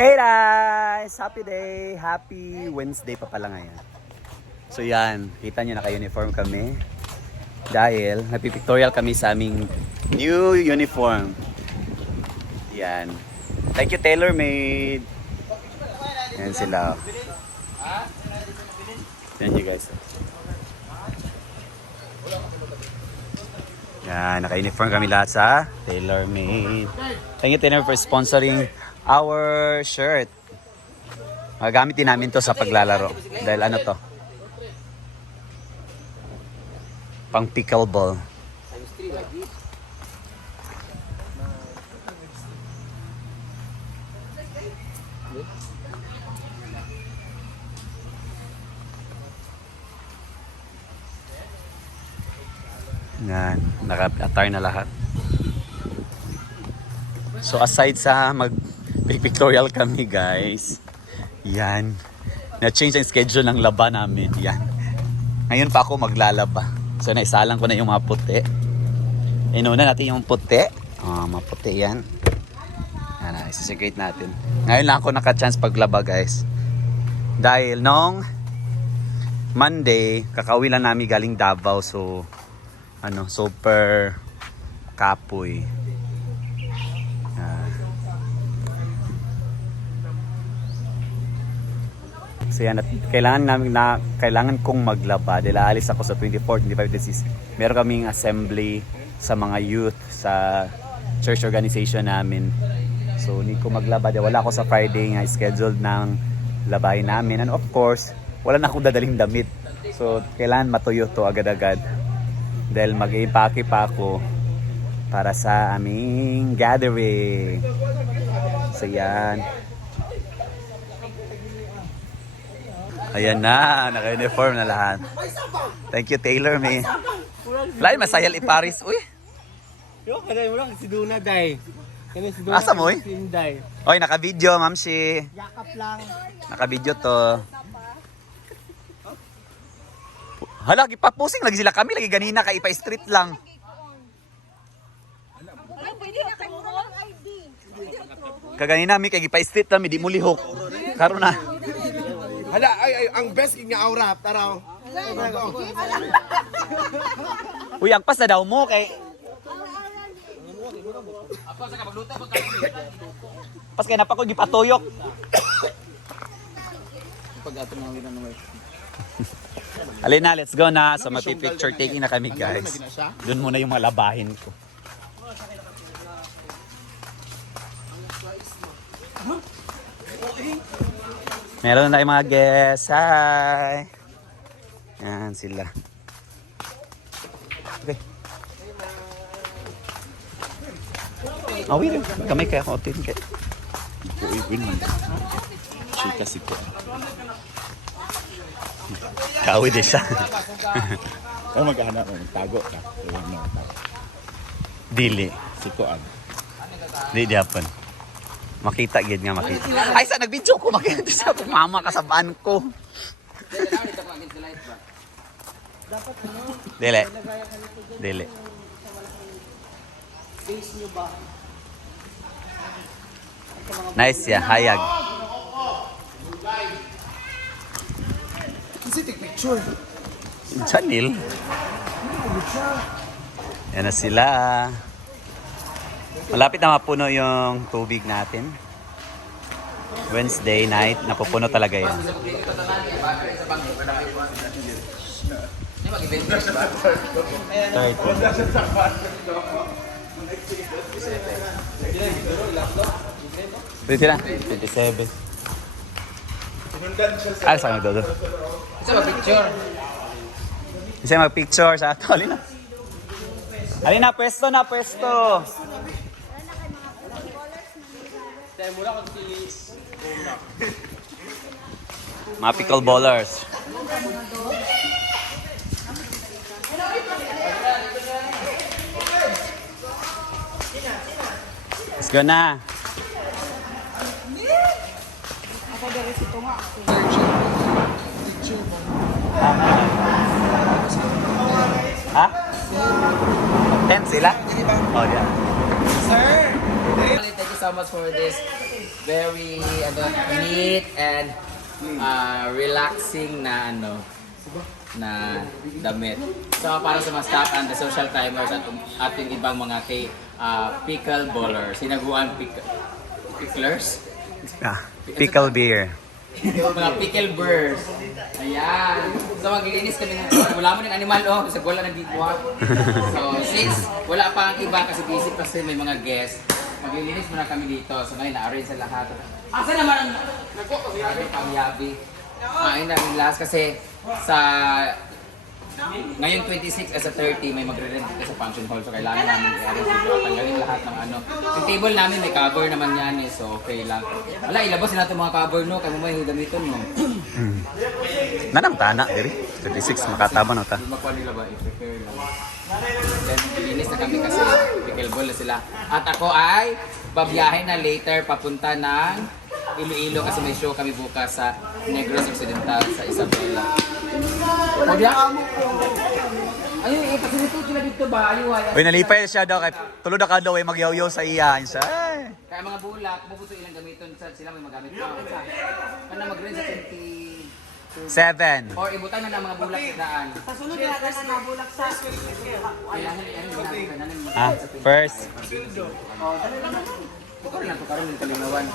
Hey guys! Happy day! Happy Wednesday pa pala ngayon. So yan, kita nyo naka-uniform kami. Dahil nagpipictorial kami sa aming new uniform. Yan. Thank you TaylorMade. Yan sila. Yan you guys. Yan, naka-uniform kami lahat sa TaylorMade. Thank you TaylorMade for sponsoring our shirt. Magagamit din namin to sa paglalaro. Dahil ano to? Pang pickleball. Yan, naka-attire na lahat. So aside sa pictorial kami guys, yan, na-change ang schedule ng laba namin. Yan, ngayon pa ako maglalaba. So naisalang ko na yung mga puti. Inuna natin yung puti. Maputi yan. Yan na, isisecrete natin. Ngayon lang ako naka-chance paglaba guys. Dahil nung Monday, kakauwi lang namin galing Davao. So super kapoy. So yan, at kailangan kong maglaba dahil aalis ako sa 24th, 25, 26. Meron kaming assembly sa mga youth sa church organization namin. So need ko maglaba dahil wala ako sa Friday nga scheduled ng labahin namin. And of course, wala na akong dadaling damit. So kailangan matuyo to agad-agad dahil mag-impake pa ako para sa aming gathering. So yan. Ayan na, naka-uniform na lahat. Thank you, TaylorMade. Lai, masayal i-Paris, uy. Yo, kada mo lang si Duna day. Kani si Asa mo, uy? Day. Oy, naka-video, Ma'am Shi. Yakap lang. Naka-video to. Hala, gipapusing lagi sila kami, lagi ganina ka ipa-street lang. Kaganina mi kay gipa-street lang, di mo lihok. Karon na. Hala, ay ang best king nga aura taraw. Uy, ang pas na daw mo kay pas kay napako gipatuyok. Alin na, let's go na. So mati-picture taking na kami guys. Doon muna yung mga labahin ko. Meron na tayong mga guests. Hi! Yan sila. Okay. Wait. Kamay kaya ako. Kaya. Ipuin man. Chika si ko. Kawi din siya. Kaya magkahanap mo. Tago ka. Dili. Si Koan. Di hapon. Makita gid nga makita. Ay sa nag-video ko makita sa mama ka sa van ko. Dili. Dili. Nice ya, hayag. Kasi take picture. Chanil. Yan na sila. Malapit na mapuno yung tubig natin. Wednesday night, napupuno talaga yan. Pwede na? 27. Alas ako nagdodo. Isa mag-picture. Isa mag-picture sa ato. Alin na? Alin na, pwesto na, pwesto. Mga pickleballers. Let's go na. Ako dari si Tunga. Ha? 10 sila? Oh, yeah. Sir! Thank you so much for this very neat and relaxing na na damit. So para sa mga staff and the social climbers at ating ibang mga pickle bowlers, sinaguan picklers, Pickle beer. mga pickle bears. Ayan. So maglilinis kami ng wala mo ng animal kasi wala nang dito. So since wala pa ang iba kasi busy kasi may mga guests, maglilinis muna kami dito. So ngayon na-arrange sa lahat. Asa naman ang pangyabi? Ayun na last kasi sa ngayon 26 as a 30 may magre-rent dito sa function hall, so kailangan namin i-arrange dito tanggalin lahat ng yung table namin may cover naman yan so okay lang. Wala ilabas na natin mga cover kaya mo may gamiton mo. Nanang tana diri. 26 makataba na ta. Hindi makuha nila ba i-prepare lang. Then linis na kami kasi pickleball na sila. At ako ay babiyahe na later papunta ng Iloilo kasi may show kami bukas sa Negros Occidental sa Isabela. Pagya? Ayun, pasinito sila dito ba? Ayun, Uy, nalipay siya daw kay tulo na ka daw ay magyaw-yaw sa iya. Siya. Ay. kaya mga bulak, bubuto ilang gamiton sila may magamit pa. Kana mag-rent sa 7. 20 or ibutan na ng mga bulak sa daan. Sa sunod na lang na bulak sa. Kailangan ginagawa ka na ng First. Tukaroon na tukaroon yung kalinawan.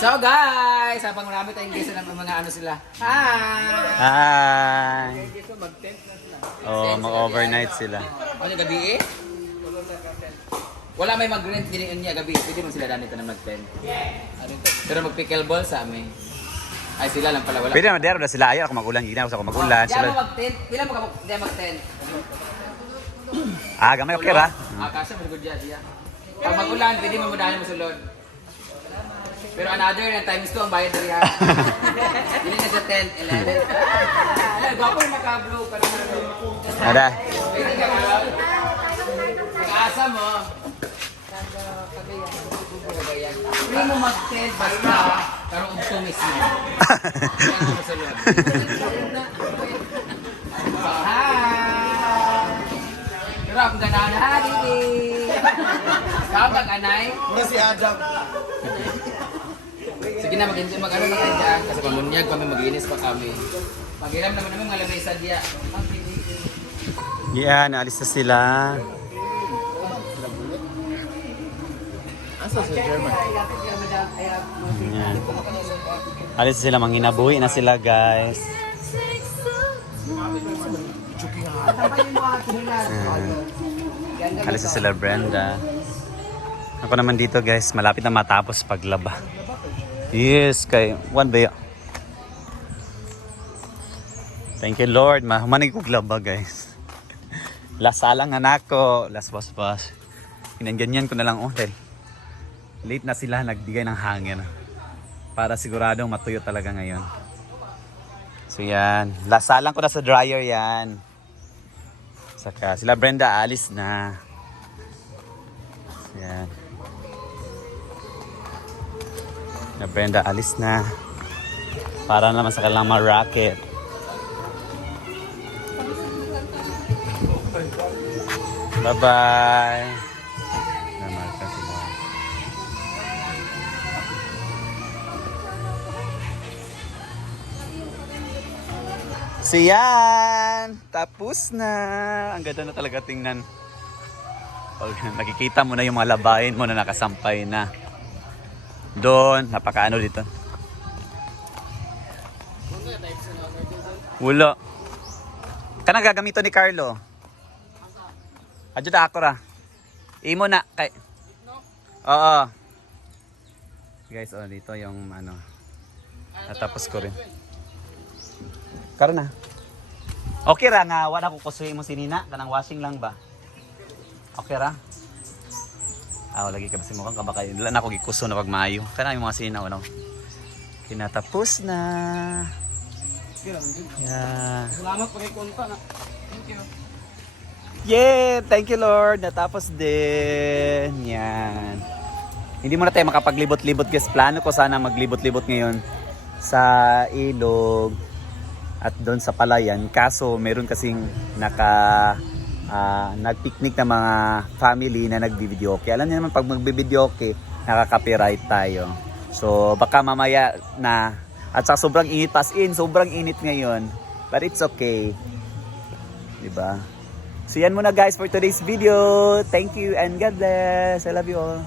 So guys, habang marami tayong guests ng mga sila. Hi! Hi. Oh, mag-overnight sila. Ano gabi eh? Wala may mag-rent din niya gabi. Pwede mo sila dito na mag-tent. Pero mag-pickleball sa amin. Ay sila lang pala wala. Pwede naman dero na sila ayaw ako magulan, ginaw sa ako magulan. Diyan mo Sila. mag-tent. Pila mo ka diyan mag-tent. Gamay okay ra. Kasha mo diyan diya. Pag mag-ulan, pwede mo madahan mo sulod. Pero another na times 2 ang bayad niya. Hindi na sa 10, 11. Gwapo yung maka-blue pa naman. Ada. Pwede ka ba? Pag-asa mo. Hindi mo mag-tent basta karong ubto mismo. Yan ang masulod. Hi! Pero akong ganahan na, Didi! Saan kang anay? Mura si Adam. Sige na, mag-enjoy mag-ano na kayo dyan. Kasi pamunyag kami, mag-inis pa kami. Pag-iram naman namin mga lamay sa diya. Yan, alis na sila. Asa sa German? Yan. Alis na sila, manginabuhi na sila guys. Alis na sila Brenda. Ako naman dito guys, malapit na matapos paglaba. Yes, kay one ba ya? Thank you Lord, mahumanig kong laba guys. Lasalang anak ko, last was. Ganyan ko na lang dahil late na sila nagbigay ng hangin. Para siguradong matuyo talaga ngayon. So yan, lasalang ko na sa dryer yan. Saka sila Brenda alis na. So, yan. Na Brenda alis na. Para naman sa kanilang mga racket. Bye-bye. Salamat ka sila. So yan, tapos na. Ang ganda na talaga tingnan. Pag nakikita mo na yung mga labahin mo na nakasampay na. Doon, napakaano dito. Wala. Kanang gagamito ni Carlo. Adyo na ako ra. Imo na kay. Oo. Guys, dito yung ano. Natapos ko rin. Karon na. Okay ra nga wala ko kusuhi mo si Nina, kanang washing lang ba? Okay ra? Lagi ka kasi mukhang kabaka. Wala na ako gikuso na pagmaayo. Kana yung mga sina ano. Kinatapos na. Yeah. Salamat pa kay konta na. Thank you. Yeah, thank you Lord. Natapos din. Yan. Hindi mo na tayo makapaglibot-libot guys. Plano ko sana maglibot-libot ngayon sa ilog at doon sa palayan. Kaso meron kasing nag-picnic na mga family na nagbi-videoke. Alam niyo naman pag magbi-videoke, nakaka-copyright tayo. So baka mamaya na. At sa sobrang init sobrang init ngayon. But it's okay. Diba? So yan muna guys for today's video. Thank you and God bless. I love you all.